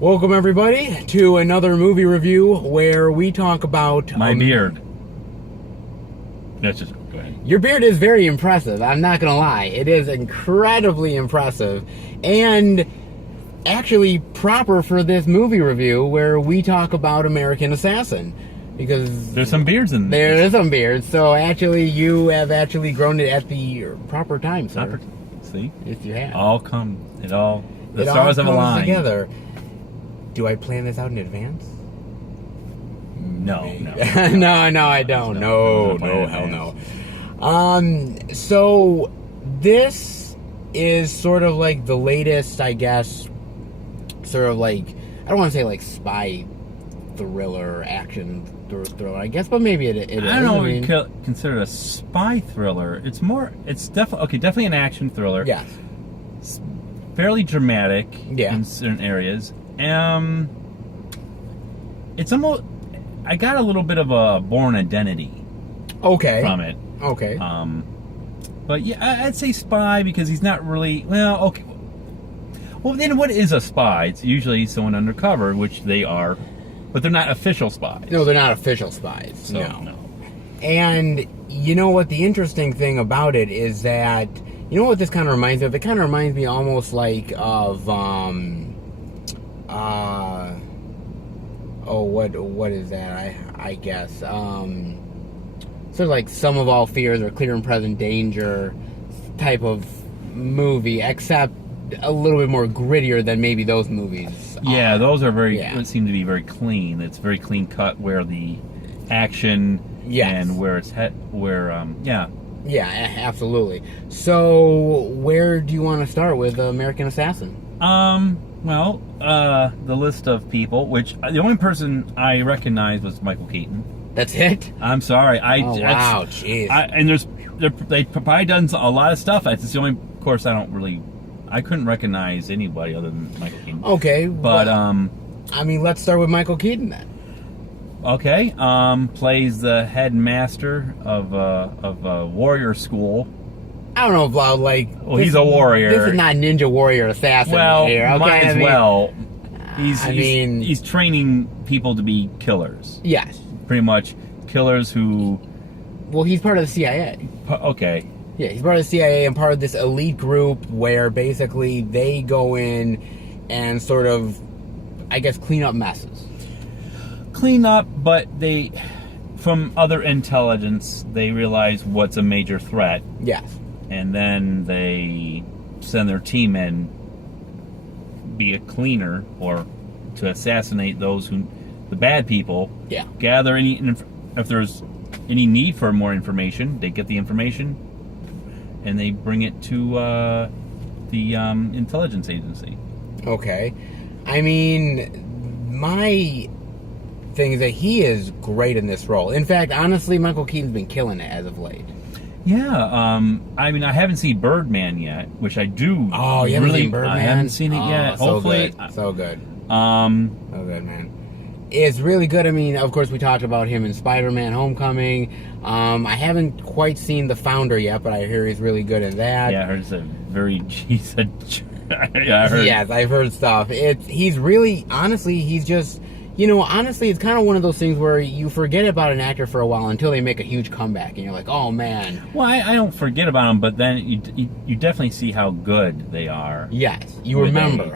Welcome everybody to another movie review where we talk about my beard. That's just go ahead. Your beard is very impressive. I'm not gonna lie, it is incredibly impressive, and actually proper for this movie review where we talk about American Assassin. Because there's some beards in there. There is some beards, so actually you have actually grown it at the proper time, sir. See? Yes, you have. The stars have aligned together. Do I plan this out in advance? No. No, I don't. No, hell no. So this is sort of like the latest, I guess, sort of like, I don't want to say like spy thriller, action thriller, I guess, but maybe it is. I don't know what you consider a spy thriller. It's definitely an action thriller. Yes. It's fairly dramatic Yeah. in certain areas. It's almost, I got a little bit of a Bourne Identity from it. Okay. But yeah, I'd say spy because he's not really, well, okay. Well, then what is a spy? It's usually someone undercover, which they are, but they're not official spies. No, they're not official spies. So, no. And you know what the interesting thing about it is that, you know what this kind of reminds me of? It kind of reminds me almost like of, what is that? I guess, sort of like Sum of All Fears or Clear and Present Danger type of movie, except a little bit more grittier than maybe those movies are. Yeah, those are seem to be very clean. It's very clean cut where the action and where it's Yeah, absolutely. So, where do you want to start with American Assassin? Well, the list of people, which the only person I recognized was Michael Keaton. That's it? I'm sorry. Wow, jeez. And they probably done a lot of stuff. It's the only, of course, I couldn't recognize anybody other than Michael Keaton. Okay, but I mean, let's start with Michael Keaton then. Okay, plays the headmaster of a warrior school. I don't know about he's a warrior. This is not Ninja Warrior Assassin here. Okay? Might as well. He's training people to be killers. Yes. Pretty much killers who. Well, he's part of the CIA. Okay. Yeah, he's part of the CIA and part of this elite group where basically they go in and sort of, I guess, clean up messes. Clean up, but from other intelligence, they realize what's a major threat. Yes. And then they send their team in, be a cleaner, or to assassinate the bad people. Yeah. Gather if there's any need for more information, they get the information, and they bring it to the intelligence agency. Okay. I mean, my thing is that he is great in this role. In fact, honestly, Michael Keaton's been killing it as of late. Yeah, I mean, I haven't seen Birdman yet, which I do. Oh, you haven't seen Birdman? I haven't seen it yet. Hopefully, so good. So good, man. It's really good. I mean, of course, we talked about him in Spider-Man: Homecoming. I haven't quite seen The Founder yet, but I hear he's really good in that. Yeah, I heard it's a very. Yes, I've heard stuff. He's really, honestly, he's just. Honestly, it's kind of one of those things where you forget about an actor for a while until they make a huge comeback, and you're like, oh, man. Well, I don't forget about them, but then you definitely see how good they are. Yes, you remember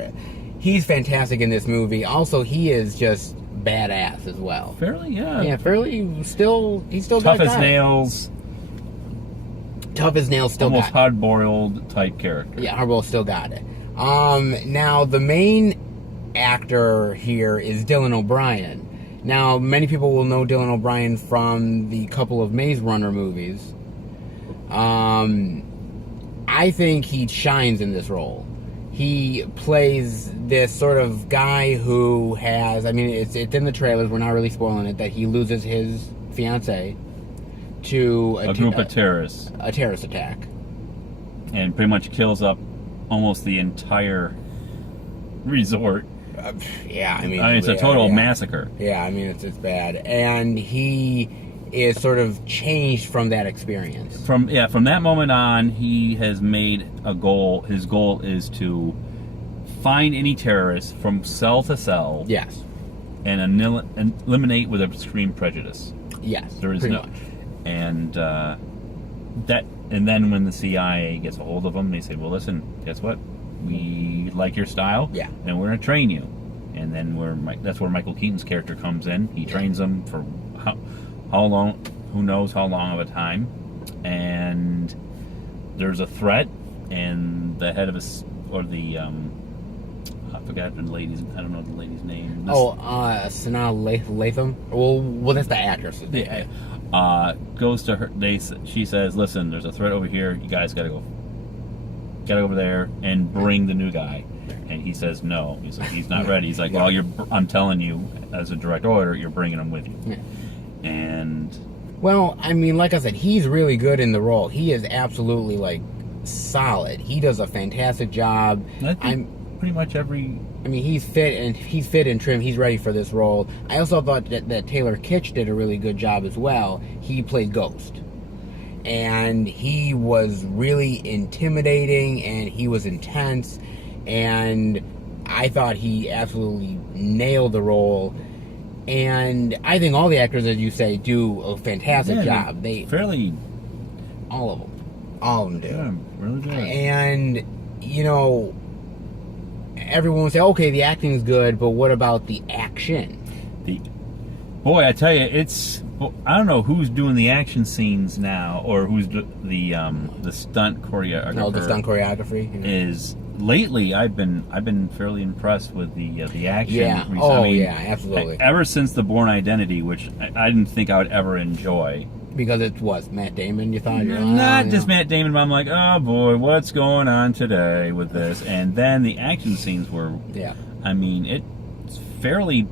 it. He's fantastic in this movie. Also, he is just badass as well. Fairly, yeah. Yeah, fairly, he's still tough as nails. Tough as nails, still almost got it. hard-boiled type character. Yeah, hard-boiled, still got it. Now, the main actor here is Dylan O'Brien. Now, many people will know Dylan O'Brien from the couple of Maze Runner movies. I think he shines in this role. He plays this sort of guy who has, I mean, it's in the trailers, we're not really spoiling it, that he loses his fiancée to a group of terrorists. A terrorist attack. And pretty much kills up almost the entire resort. Yeah, I mean, it's a total massacre. Yeah, I mean, it's bad. And he is sort of changed from that experience. From that moment on, he has made a goal. His goal is to find any terrorists from cell to cell. Yes. And eliminate with extreme prejudice. Yes. There is no. Much. And and then when the CIA gets a hold of them, they say, "Well, listen, guess what? We like your style, Yeah, and we're going to train you." And then that's where Michael Keaton's character comes in. He trains them for how long? Who knows how long of a time? And there's a threat, and the head of I forgot the lady's. I don't know the lady's name. Sanaa Lathan. Well, that's the actress. Yeah. Goes to her. She says, "Listen, there's a threat over here. You guys gotta go over there and bring the new guy." And he says, "No." He's like, he's not ready. He's like, "Well, I'm telling you, as a direct order, you're bringing him with you." Yeah. And well, I mean, like I said, he's really good in the role. He is absolutely solid. He does a fantastic job. Pretty much every. I mean, he's fit and trim. He's ready for this role. I also thought that Taylor Kitsch did a really good job as well. He played Ghost, and he was really intimidating, and he was intense, and I thought he absolutely nailed the role. And I think all the actors, as you say, do a fantastic job. All of them do. Yeah, really good. And everyone would say, okay, the acting is good, but what about the action? Boy, I tell you, I don't know who's doing the action scenes now, or who's the stunt choreographer. No, the stunt choreography is lately. I've been fairly impressed with the action. Yeah. Yeah, absolutely. Ever since The Bourne Identity, which I didn't think I would ever enjoy. Because it was Matt Damon, you thought? Not just Matt Damon, but I'm like, oh boy, what's going on today with this? And then the action scenes were, I mean, it's fairly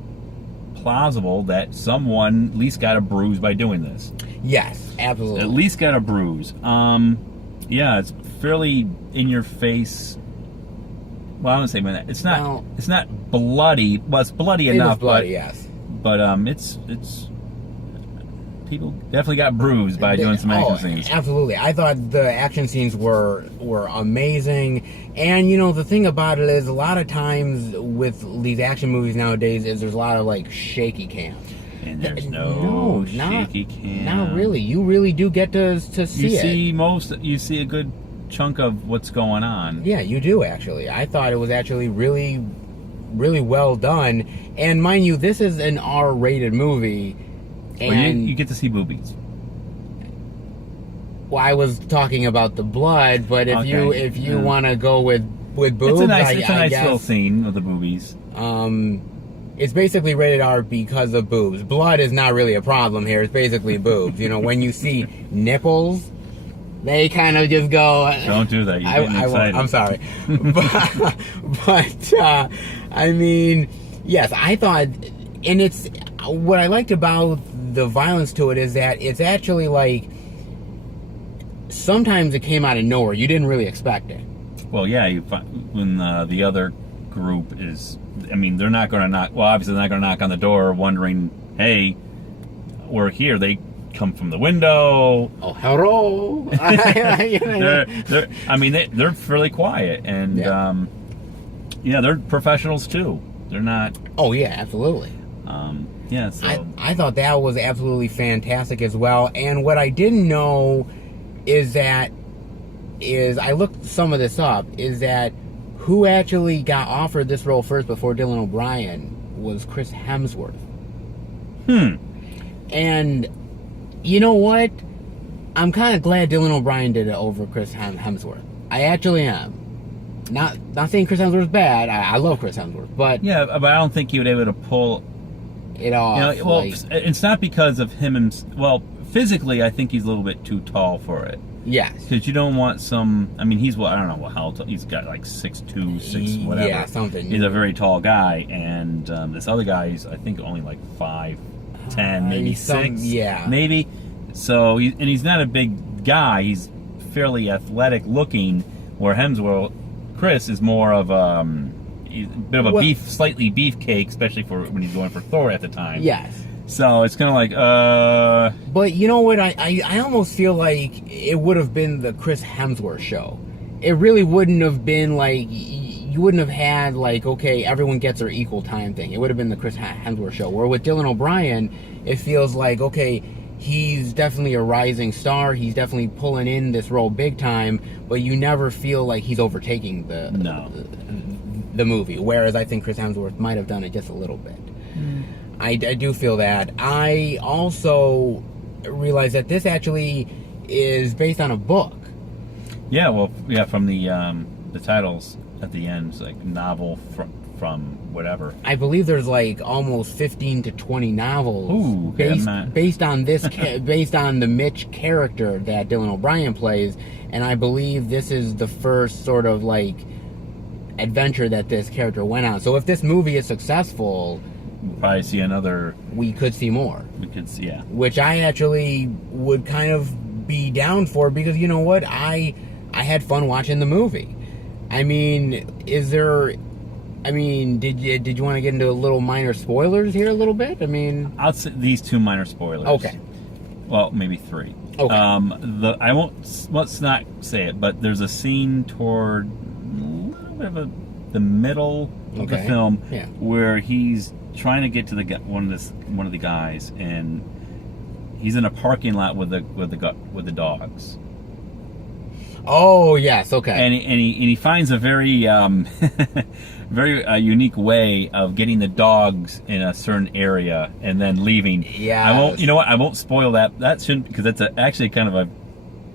plausible that someone at least got a bruise by doing this. Yes, absolutely. At least got a bruise. Yeah, it's fairly in your face. Well, I wouldn't say it's not. Well, it's not bloody. Well, it's bloody enough. It was bloody, yes. But it's. People definitely got bruised by doing some action scenes. Absolutely. I thought the action scenes were amazing. And, the thing about it is a lot of times with these action movies nowadays is there's a lot of, shaky cam. And there's no shaky cam. Not really. You really do get to see it. You see a good chunk of what's going on. Yeah, you do, actually. I thought it was actually really, really well done. And mind you, this is an R-rated movie. And you get to see boobies. Well, I was talking about the blood, but if you want to go with boobs, it's a nice little scene with the boobies. It's basically rated R because of boobs. Blood is not really a problem here. It's basically boobs. When you see nipples, they kind of just go. Don't do that. You're getting excited. I'm sorry, but I mean, yes, I thought, and it's what I liked about the violence to it is that it's actually sometimes it came out of nowhere. You didn't really expect it. Well, yeah, when the other group is, I mean, they're not going to knock. Well, obviously, they're not going to knock on the door, wondering, "Hey, we're here." They come from the window. Oh, hello! They're fairly quiet, and they're professionals too. They're not. Oh yeah, absolutely. Yeah, so I thought that was absolutely fantastic as well. And what I didn't know is I looked some of this up, is that who actually got offered this role first before Dylan O'Brien was Chris Hemsworth. And you know what? I'm kind of glad Dylan O'Brien did it over Chris Hemsworth. I actually am. Not saying Chris Hemsworth's bad. I love Chris Hemsworth, but yeah, but I don't think he would be able to pull it off. It's not because of him. Physically, I think he's a little bit too tall for it. Yes. Because you don't want some. I mean, I don't know how tall. He's got 6'2", 6 whatever. Yeah, something. He's a very tall guy, and this other guy is, I think, only 5'10", maybe 6. Yeah. Maybe. So he's not a big guy. He's fairly athletic looking. Where Chris is more of he's a bit of a slightly beefcake, especially for when he's going for Thor at the time. Yes. So it's kind of But you know what? I almost feel like it would have been the Chris Hemsworth show. It really wouldn't have been you wouldn't have had like, okay, everyone gets their equal time thing. It would have been the Chris Hemsworth show. Where with Dylan O'Brien, it feels like, okay, he's definitely a rising star. He's definitely pulling in this role big time, but you never feel like he's overtaking the movie. Whereas I think Chris Hemsworth might have done it just a little bit. I do feel that. I also realize that this actually is based on a book. Yeah, well, yeah, from the titles at the end, it's like novel from whatever. I believe there's like almost 15 to 20 novels. Ooh, based on this, based on the Mitch character that Dylan O'Brien plays, and I believe this is the first sort of like adventure that this character went on. So if this movie is successful, we'll probably see another. We could see more. We could see, yeah. Which I actually would kind of be down for, because you know what, I had fun watching the movie. I mean, did you want to get into a little minor spoilers here a little bit? I mean, I'll say these 2 minor spoilers. Okay. Well, maybe 3. Okay. I won't. Let's not say it, but there's a scene toward a little bit of the middle of the film where he's trying to get to one of the guys, and he's in a parking lot with the dogs. Oh yes, okay. And he finds a very very unique way of getting the dogs in a certain area and then leaving. Yeah. I won't. You know what? I won't spoil that. That shouldn't, because that's actually kind of a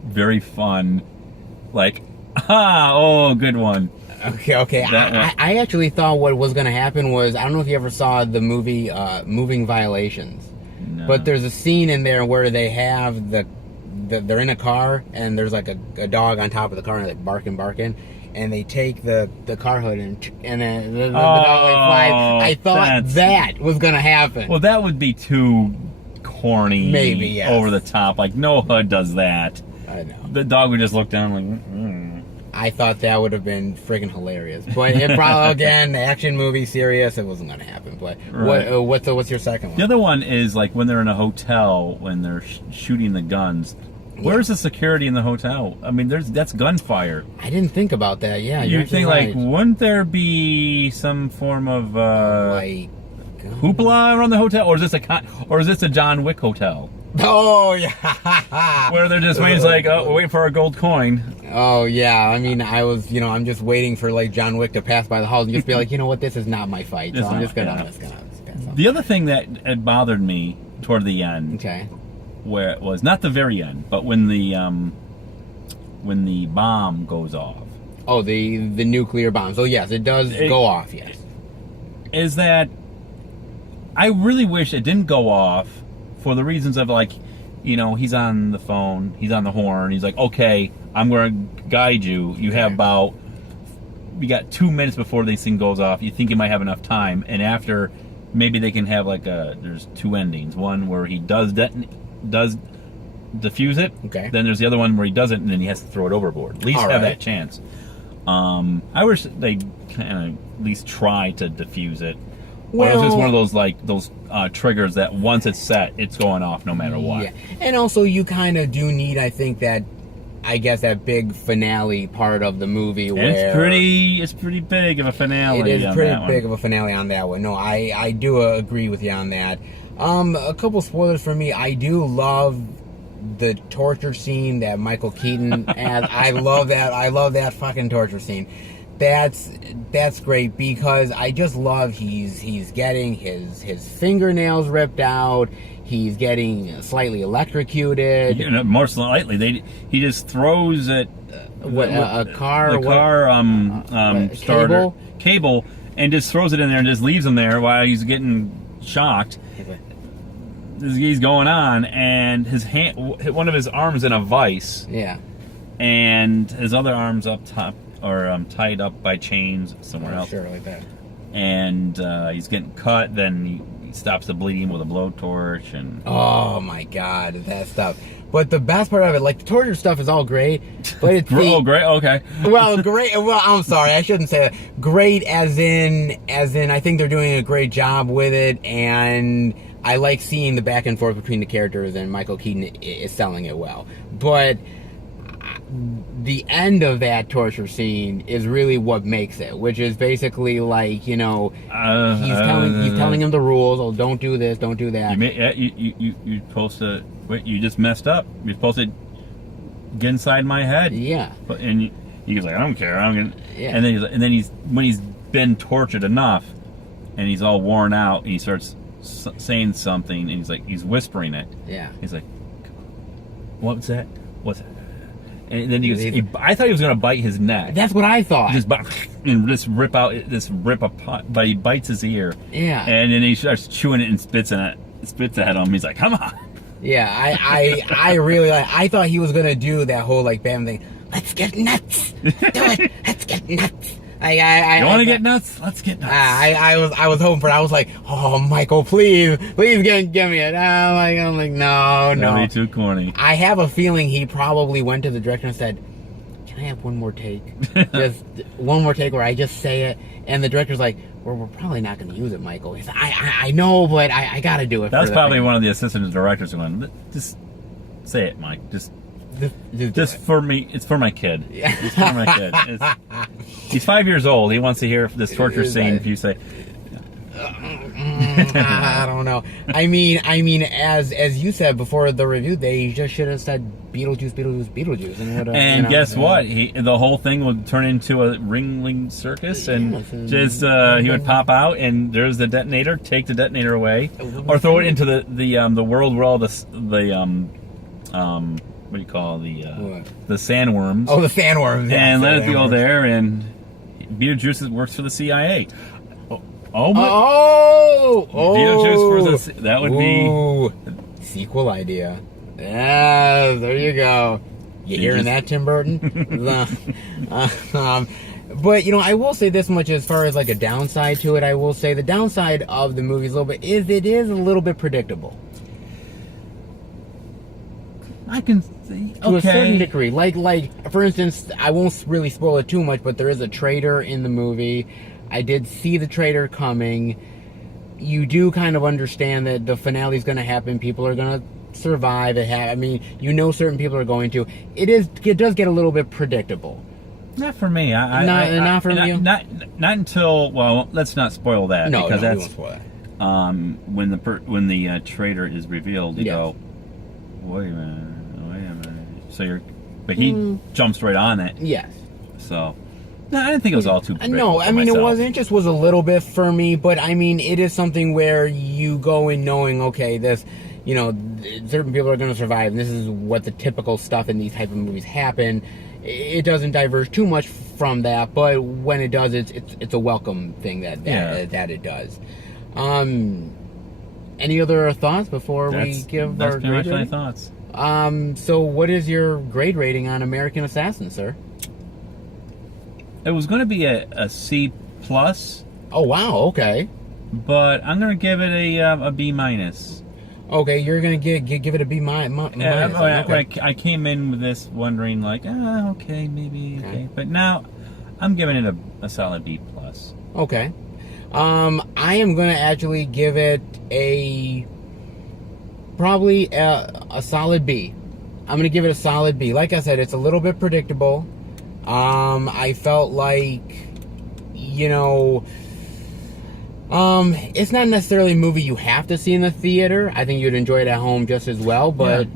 very fun, like, good one. Okay. I actually thought what was going to happen was, I don't know if you ever saw the movie Moving Violations, but there's a scene in there where they have they're in a car, and there's like a dog on top of the car, and they're barking, and they take the car hood and then the dog like flies. I thought that was gonna happen. Well, that would be too corny, maybe, yes. Over the top. Like, no hood does that. I know. The dog would just look down like. I thought that would have been friggin' hilarious, but it probably, again, action movie, serious, it wasn't gonna happen. But right. What's your second one? The other one is like when they're in a hotel, when they're shooting the guns. Where's the security in the hotel? I mean, that's gunfire. I didn't think about that. Yeah, you think right. Like, wouldn't there be some form of like hoopla around the hotel, or is this a John Wick hotel? Oh yeah, where they're just waiting, like, we're waiting for our gold coin. Oh yeah, I mean, I'm just waiting for like John Wick to pass by the halls and just be like, you know what, this is not my fight, so I'm just gonna pass on. The other thing that had bothered me toward the end. Okay. Where it was not the very end, but when the bomb goes off. Oh, the nuclear bomb. So yes, it does go off. Yes. Is that I really wish it didn't go off, for the reasons of, like, he's on the phone, he's on the horn, he's like, okay, I'm going to guide you. You have we got 2 minutes before this thing goes off. You think you might have enough time, and after, maybe they can have like there's 2 endings. One where he does defuse it. Okay. Then there's the other one where he doesn't, and then he has to throw it overboard. At least have that chance. I wish they kind of at least try to defuse it. Well, or else it's one of those, like, those triggers that once it's set, it's going off no matter what. Yeah. And also, you kind of do need, I think, that big finale part of the movie where it's pretty big of a finale. It is pretty big of a finale on that one. No, I do agree with you on that. A couple spoilers for me. I do love the torture scene that Michael Keaton has. I love that fucking torture scene. That's great, because I just love he's getting his fingernails ripped out. He's getting slightly electrocuted. More slightly, he just throws it. A car starter cable, and just throws it in there and just leaves him there while he's getting shocked. He's going on, and his one of his arms in a vice. Yeah. And his other arm's up top, or tied up by chains somewhere else. Sure, like that. And he's getting cut. Then he stops the bleeding with a blowtorch. And oh my God, that stuff. But the best part of it, like, the torture stuff is all great, but it's great, okay. Well, great. Well, I'm sorry, I shouldn't say that. Great, as in, I think they're doing a great job with it, and I like seeing the back and forth between the characters, and Michael Keaton is selling it well. But the end of that torture scene is really what makes it, which is basically like, you know, he's telling him the rules. Oh, don't do this, don't do that. You're supposed to. Wait, you just messed up. You're supposed to get inside my head. Yeah. And he's like, I don't care. I'm gonna. Yeah. And then when he's been tortured enough, and he's all worn out, and he starts saying something, and he's whispering it. Yeah. He's like, what's that? What's that? And then I thought he was gonna bite his neck. That's what I thought. Just rip apart, but he bites his ear. Yeah. And then he starts chewing it and spits at him. He's like, come on. Yeah, I really like. I thought he was gonna do that whole like Bam thing. Let's get nuts. Do it. Let's get nuts. You want to get nuts? Let's get nuts. I was hoping for it. I was like, oh, Michael, please give me it. I'm like, no. That'd be too corny. I have a feeling he probably went to the director and said, can I have one more take? Just one more take where I just say it. And the director's like, well, we're probably not going to use it, Michael. He's like, I know, but I got to do it. That's probably one of the assistant directors going, just say it, Mike. Just for me. It's for my kid. Yeah. It's for my kid. He's 5 years old. He wants to hear this torture scene. If you say, I don't know. I mean, as you said before the review, they just should have said Beetlejuice, and guess what? The whole thing would turn into a ringling circus, and he would pop out, and there's the detonator. Take the detonator away, or throw it into the world where all what do you call the sandworms? Oh, the sandworms. Yeah, and let it go there, and Beetlejuice works for the CIA. Beetlejuice for that would be sequel idea. Yeah, there you go. You hearing that, Tim Burton? But you know, I will say this much as far as like a downside to it. I will say the downside of the movie is a little bit it is a little bit predictable. I can see. To a certain degree. Like for instance, I won't really spoil it too much, but there is a traitor in the movie. I did see the traitor coming. You do kind of understand that the finale is going to happen. People are going to survive. I mean, you know certain people are going to. It does get a little bit predictable. Not for me. Not for you? Not until, well, let's not spoil that. No, because we that's won't spoil that. when the traitor is revealed, you go, wait a minute. So but he jumps right on it. Yes. So, no, I didn't think it was all too big. No, I mean, it wasn't. It just was a little bit for me, but I mean, it is something where you go in knowing, okay, this, you know, certain people are going to survive, and this is what the typical stuff in these type of movies happen. It doesn't diverge too much from that, but when it does, it's a welcome thing that it does. Any other thoughts before we give our grade? That's pretty much my thoughts. So what is your grade rating on American Assassin, sir? It was going to be a C+. Oh, wow, okay. But I'm going to give it a B-. Okay, you're going to give it a B-. Okay. I came in with this wondering, like, okay, maybe, okay. But now, I'm giving it a solid B+. Okay. I am going to actually give it probably a solid B. I'm going to give it a solid B. Like I said, it's a little bit predictable. I felt like, you know, it's not necessarily a movie you have to see in the theater. I think you'd enjoy it at home just as well. But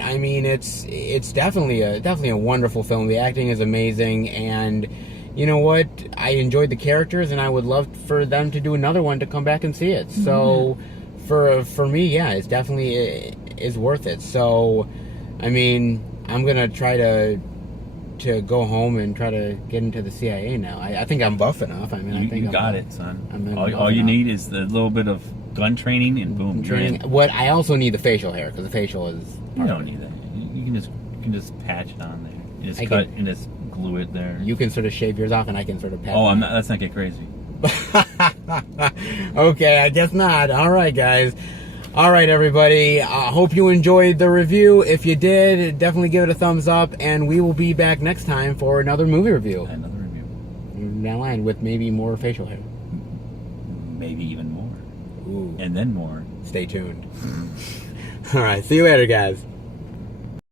I mean, it's definitely a wonderful film. The acting is amazing, and you know what? I enjoyed the characters, and I would love for them to do another one to come back and see it. So, for me, yeah, it's definitely is worth it. So, I mean, I'm gonna try to go home and try to get into the CIA now. I think I'm buff enough. I mean, I think you got it, son. All you need is a little bit of gun training, and boom, training. What I also need the facial hair, because the facial is. You don't need that. You can just patch it on there. You just cut and just glue it there. You can sort of shave yours off, and I can sort of patch. Oh, let's not get crazy. Okay, I guess not. All right, guys. All right, everybody. I hope you enjoyed the review. If you did, definitely give it a thumbs up, and we will be back next time for another movie review. Another review. Down the line with maybe more facial hair. Maybe even more. Ooh. And then more. Stay tuned. All right, see you later, guys.